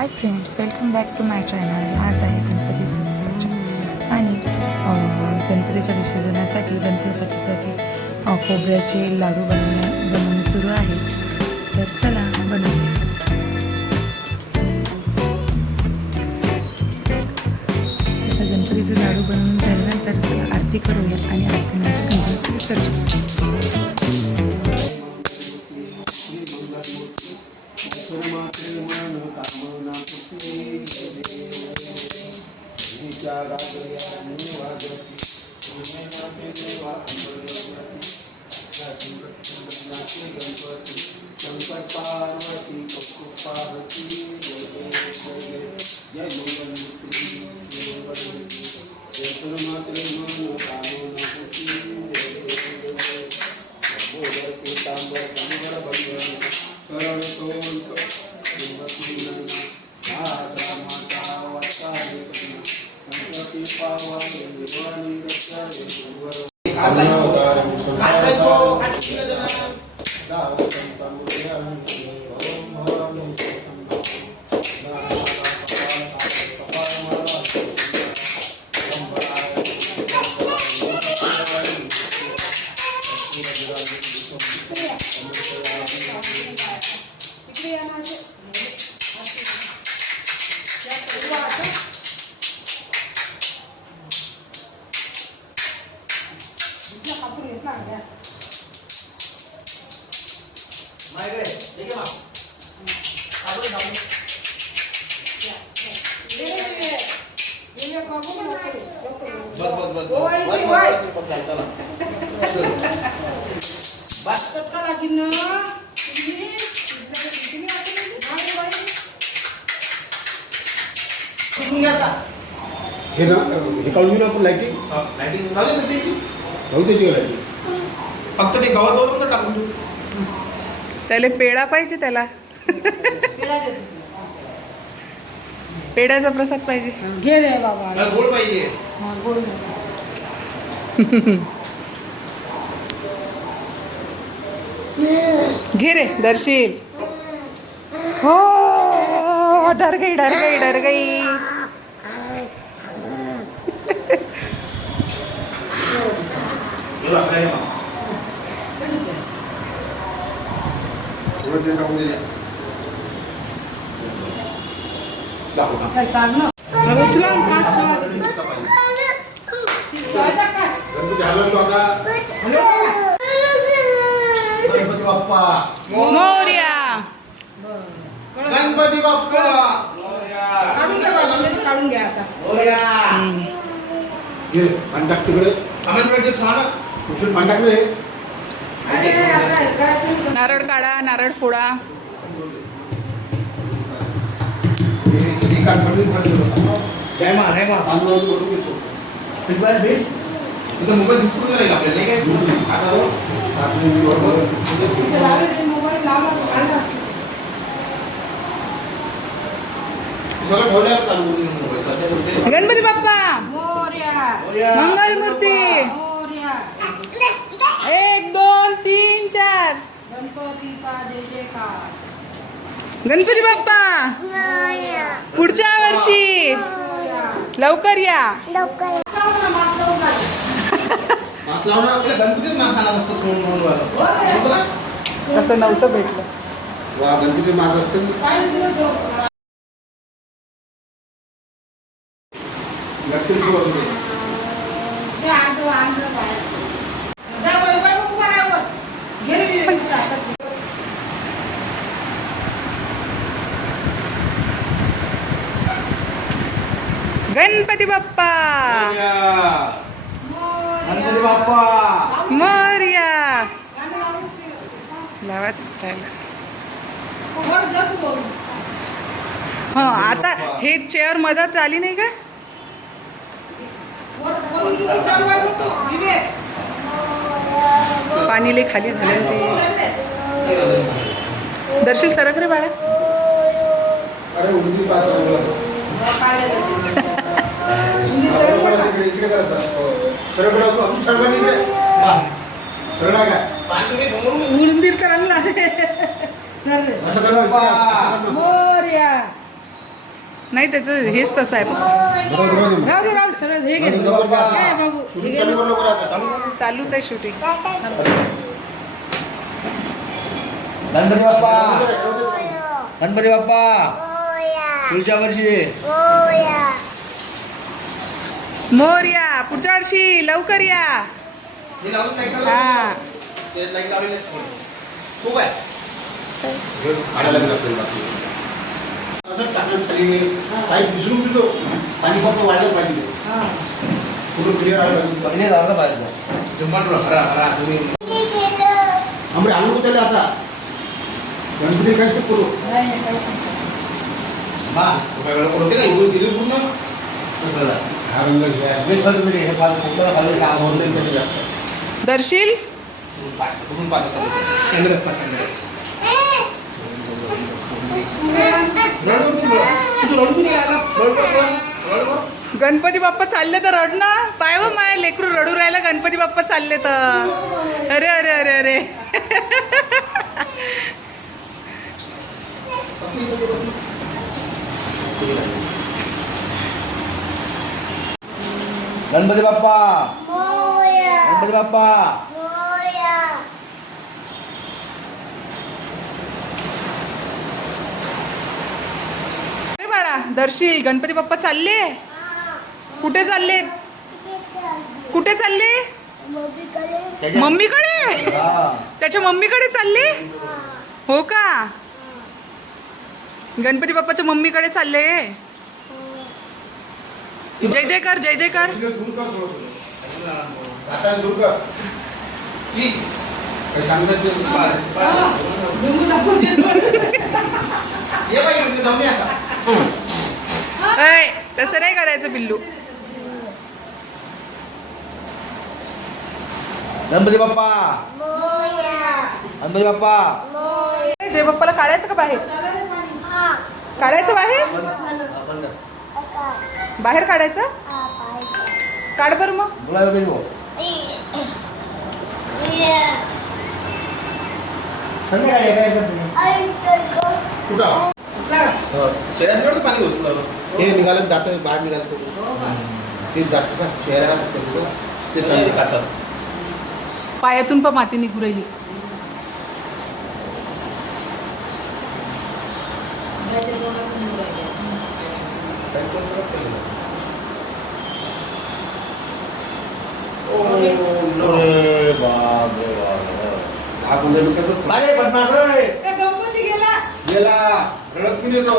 High friends, welcome back to my channel. आज आहे गणपतीचं विसर्जन आणि गणपतीच्या विसर्जनासाठी गणपतीसाठी खोबऱ्याचे लाडू बनवणे सुरू आहे. तर चला बनवूया. आता गणपतीचे लाडू बनवून झाल्यानंतर चला आरती करूया आणि आरतीनंतर गणपतीचं विसर्जन. हे काढून घेऊ आपण लाईटिंग राहू त्याची लाईटिंग फक्त ते गावात टाकून देऊ. त्याला पेढा पाहिजे, त्याला पेढ्याचा प्रसाद पाहिजे. घे रे बाबा, गोड पाहिजे. घे रे दर्शील. हो, डर गई डर गई डर गई. गणपती बाप्पा मोरया. गणपती बाप्पा काढून घ्या आता. घे पाणी टाक तिकडे. पाणी टाकले. नारळ काढा, नारळ फोडा. मोबाईल दिसून नाही आपल्याला. गणपती बाप्पा मंगल मूर्ती. 1 2 3 4. गणपतीचा जय जयकार. गणपती बाप्पा पुढच्या वर्षी लवकर या. तसं नव्हतं भेटलं. वा गणपती माझ असते. गणपती बाप्पा गणपती बाप्पा मोरया. लावायचंच राहिलं. हा, आता हे चेअर मदत आली नाही का? पाणी लई खाली झालं ते. दर्शील सरक रे बाळा. अरे उंदी इकडे उडंदीर करायला असं करा. मोरया. नाही त्याचं हेच तसं आहे. राहू दे सगळं हे घे काय बाबू हे घे ना. चालूच आहे शूटिंग. गणपती बाप्पा गणपती बाप्पा पुढच्या वर्षी मोरया पुढच्या वर्षी लवकर या. हा खूप आहे काही विसरून दिलो पाणी फक्त वाढलं पाहिजे पुढे क्लिअर आलं पाहिजे आम्ही आणून त्याला आता गणपती काय ते करू नाही, नाही, काही सांगतो. होते का इकडून दिली पूर्ण हा रंग घ्या हे सगळं तरी हे पाच कुठला खाली काम होत नाही त्याचे जास्त दर्शील गणपती बाप्पा चालले तर रड ना. पाय व माय लेकरू रडू राहिला. गणपती बाप्पा चालले तर अरे अरे अरे अरे. गणपती बाप्पा गणपती बाप्पा अरे बाळा दर्शील गणपती बाप्पा चालले. कुठे चालले कुठे चालले? मम्मीकडे. त्याच्या मम्मीकडे चालले. हो का? गणपती बाप्पाच्या मम्मीकडे चालले. जय जयकार जय जयकार. आता दूर कर काय सांगतात लिंबू टाकून दे. ये बाई इकडे जाऊन या आता ऐ, तसं नाही करायचं पिल्लू. गणपती बाप्पा गणपती बाप्पा जय बाप्पाला काढायचं का बाहेर? काढायचं बाहेर? आपण बाहेर काढायचं? काढ बरं मग. बोला बेबी भाऊ संध्याकाळी काय करते कुठं चेहऱ्याचं पाणी घुसलं हे निघालं दात बाहेर निघालं ते जात का चेहऱ्या ते चालते काचात पायातून पण माती निघू राहिली. अरे बाप रे बाप 10-15 रुपये माझे बदमाश आहे. त्या गणपती गेला. गेला रडत पण येतो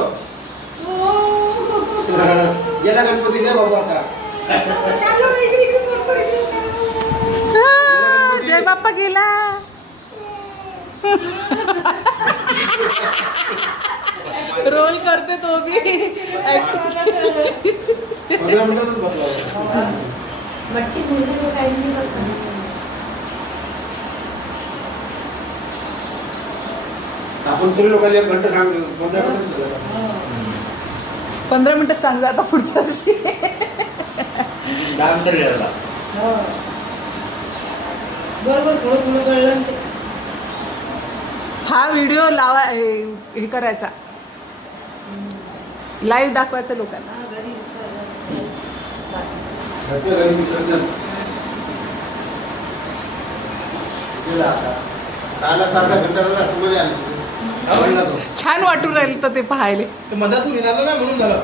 गेला गणपती घ्या बाबू आता चालू इकडे इकडे तोड करून आ, जय बाप्पा गेला. रोल करते तो भी. 15 मिनिटातच बसला मट्टी मुलगी को काही नाही करता. आपण तरी लोकांना एक घंटा सांगतो 15 मिनिट 15 मिनिटं सांग आता पुढच्या वर्षी. 10 मिनिटं गेला हो. बरोबर थोडं थोडं कळलं ना ते. हा व्हिडिओ लावा हे करायचा लाईव्ह दाखवायचा लोकांना. हा, घरी घरच्या घरी विसर्जन गेला आता काला सारखा घंटा राहिला मजा आली छान वाटून राहिलं तर ते पाहायला. मधातून निघालं ना म्हणून झालं